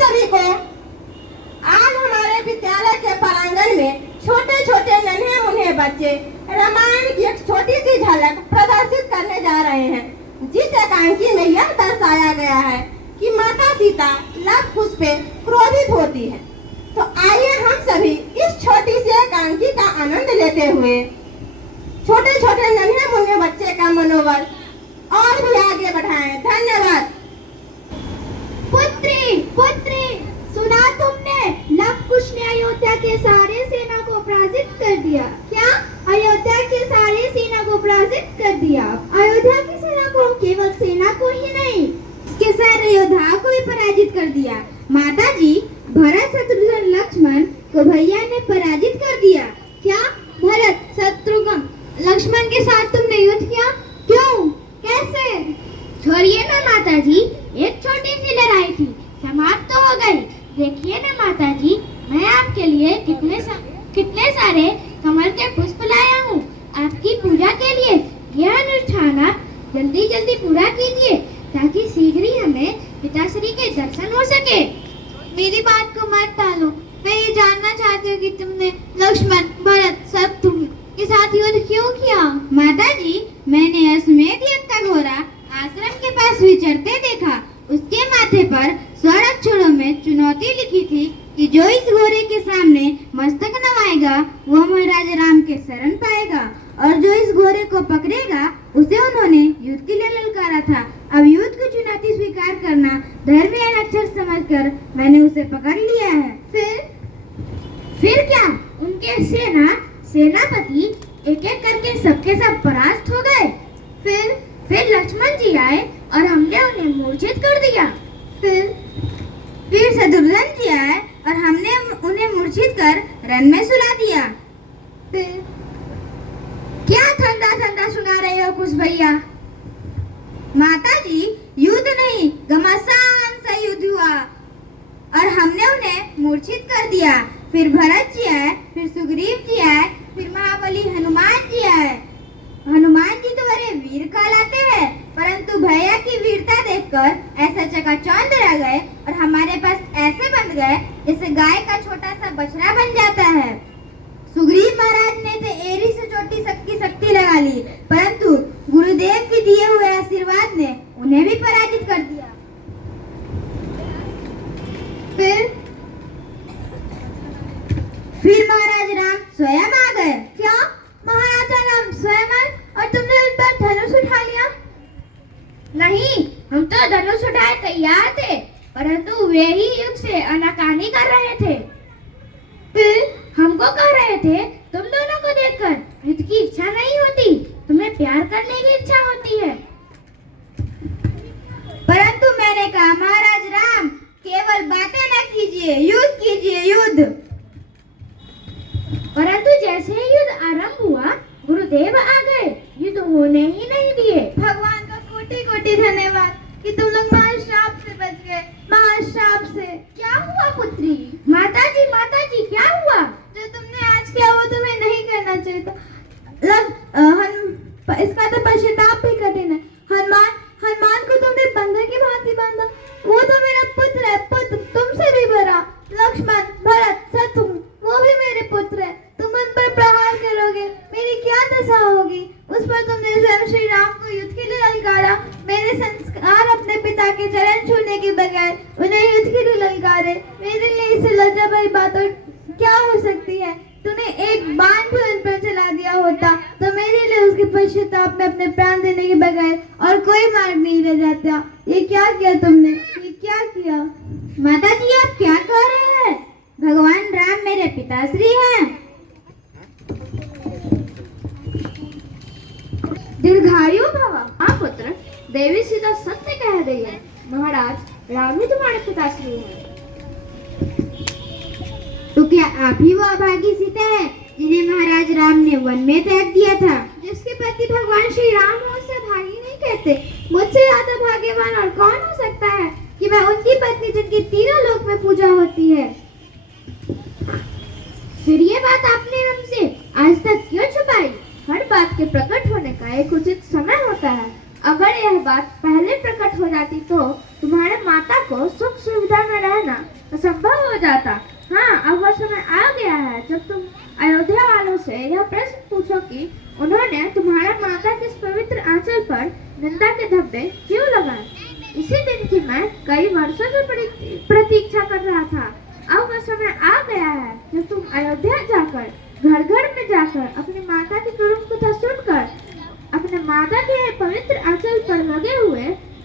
सभी को। आज हमारे विद्यालय के प्रांगण में छोटे छोटे नन्हे मुन्ने बच्चे रामायण की एक छोटी सी झलक प्रदर्शित करने जा रहे हैं, जिस एकांकी में यह दर्शाया गया है कि माता सीता लव कुश पे क्रोधित होती है। तो आइए हम सभी इस छोटी सी एकांकी का आनंद लेते हुए छोटे छोटे नन्हे मुन्ने बच्चे का मनोबल और भी आगे बढ़ाएं। धन्यवाद। पुत्री पुत्री, सुना तुमने? लव कुश ने अयोध्या के सारे सेना को पराजित कर दिया। क्या? अयोध्या के सारे सेना को पराजित कर दिया। अयोध्या की सेना को, केवल सेना को ही नहीं, इसके सारे योद्धा को भी पराजित कर दिया। माता जी, भरत शत्रुघ्न लक्ष्मण को भैया ने पराजित कर दिया। क्या? भरत शत्रुघ्न लक्ष्मण के साथ तुमने युद्ध किया? क्यों? कैसे? छोड़िए ना माता जी, एक छोटी सी लड़ाई थी, समाप्त तो हो गई। देखिए ना माता जी, मैं आपके लिए कितने सारे कमल के पुष्प लाया हूँ। आपकी पूजा के लिए यह अनुष्ठान आप जल्दी जल्दी पूरा कीजिए, ताकि शीघ्र ही हमें पिताश्री के दर्शन हो सके। मेरी बात को मत टालो। मैं ये जानना चाहती हूँ कि तुमने लक्ष्मण, भरत, शत्रुघ्न के साथ युद्ध क्यों किया? माता जी, मैंने अश्वमेध यज्ञ का घोड़ा आश्रम के पास विचरते देखा। उसके माथे पर स्वर्ण अक्षरों में चुनौती लिखी थी कि जो इस घोड़े के सामने मस्तक नवाएगा वो महाराज राम के शरण पाएगा, और जो इस घोड़े को पकड़ेगा उसे उन्होंने युद्ध के लिए ललकारा था। अब युद्ध की चुनौती स्वीकार करना धर्म अक्षर समझकर मैंने उसे पकड़ लिया है। फिर क्या? उनके सेनापति एक एक करके सबके सब परास्त हो गए। फिर लक्ष्मण जी आए और हमने उन्हें मूर्छित कर दिया। फिर शत्रुघ्न जी आए और हमने उन्हें मूर्छित कर रन में सुला दिया। क्या ठंडा ठंडा सुना रहे हो कुछ भैया? माता जी, युद्ध नहीं, घमासान सा युद्ध हुआ और हमने उन्हें मूर्छित कर दिया। फिर भरत जी आए, फिर सुग्रीव जी आए, फिर महाबली हनुमान जी आए। हनुमान जी तो बड़े वीर कहलाते हैं, परंतु भैया की वीरता देखकर ऐसा चकाचौंध रह गए और हमारे पास ऐसे बन गए जैसे गाय का छोटा सा बछड़ा बन जाता है। सुग्रीव महाराज ने तो एरी से चोटी शक्ति लगा ली, परंतु गुरुदेव के दिए हुए आशीर्वाद ने उन्हें भी पराजित कर दिया। फिर महाराज राम स्वयं आ गए। क्या? महाराजा राम स्वयं आए और तुमने उन पर धनुष उठा लिया? नहीं, हम तो धनुष उठाए तैयार थे, परंतु वे ही युद्ध से आनाकानी कर रहे थे। फिर हमको कह रहे थे, तुम दोनों को देखकर युद्ध की इच्छा नहीं होती, तुम्हें प्यार करने की इच्छा होती है। परंतु मैंने कहा, महाराज राम, केवल बातें न कीजिए, युद्ध कीजिए, युद्ध। परंतु जैसे ही युद्ध आरंभ हुआ, गुरुदेव आ गए, युद्ध होने ही नहीं दिए। भगवान का कोटि कोटि धन्यवाद कि तुम लोग महाश्राप से बच गए, महाश्राप से। क्या हुआ पुत्री? माता जी क्या हुआ? जो तुमने आज किया वो तुम्हें नहीं करना चाहिए था। इसका तो पश्चाताप भी कठिन है। हनुमान को तुमने बंदर की भांति बांधा। वो तो मेरा पुत्र है, पुत्र तुमसे भी बड़ा। लक्ष्मण, भरत, शत्रुघ्न, वो भी मेरे पुत्र है। तुम उन पर प्रहार करोगे, मेरी क्या दशा होगी? उस पर तुमने स्वयं श्री राम को युद्ध के लिए ललकारा। मेरे संस्कार अपने पिता के चरण छूने के बगैर उन्हें युद्ध के लिए ललकारे। मेरे लिए इससे लज्जा भरी बात और क्या हो सकती है? तूने एक बाण भी उन पर चला दिया होता तो मेरे लिए उसके पश्चाताप में अपने प्राण देने के बगैर और कोई मार्ग नहीं रह जाता। ये क्या किया तुमने? ये क्या किया? माता जी, आप क्या कह रहे हैं? भगवान राम मेरे पिताश्री हैं। दीर्घायु भव। हाँ पुत्र, देवी सीता सत्य कह रही है। महाराज राम ही तुम्हारे पिताश्री हैं। तो क्या आप ही वो अभागी सीता है जिन्हें महाराज राम ने वन में त्याग दिया था? जिसके पति भगवान श्री राम हो उसे भागी नहीं कहते। मुझसे ज्यादा भाग्यवान और कौन हो सकता है कि मैं उनकी पत्नी जिनकी तीनों लोक में पूजा होती है। फिर ये बात आपने हमसे आज तक क्यों छुपाई? हर बात के प्रकट होने का एक उचित समय होता है। अगर यह बात पहले प्रकट हो जाती तो तुम्हारे माता को सुख सुविधा में रह रहना असंभव हो जाता। हाँ, अब वह समय आ गया है जब तुम अयोध्या वालों से यह प्रश्न पूछो कि उन्होंने तुम्हारा माता के इस पवित्र आंचल पर निंदा के धब्बे क्यों लगाए। इसी दिन की मैं कई वर्षों से प्रतीक्षा कर रहा था। अब वह समय आ गया है जब तुम अयोध्या जाकर घर घर में जाकर अपनी माता की करुण कथा सुनकर अपने माता के पवित्र आंचल पर लगे हुए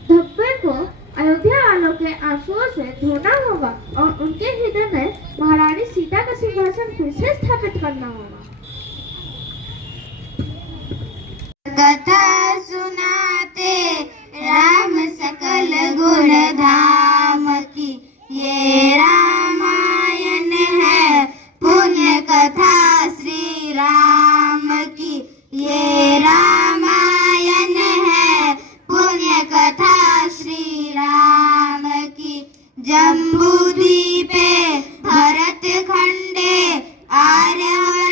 धब्बे को अयोध्या वालों के आंसुओं से धोना होगा और उनके हृदय में महारानी सीता का सिंहासन फिर से स्थापित करना होगा। कथा सुनाते राम सकल गुण धाम की, ये रामायण है पुण्य कथा श्री राम की, ये रामायण है पुण्य कथा श्री राम की। जम्बूद्वीपे भरत खंडे आर्यवर्त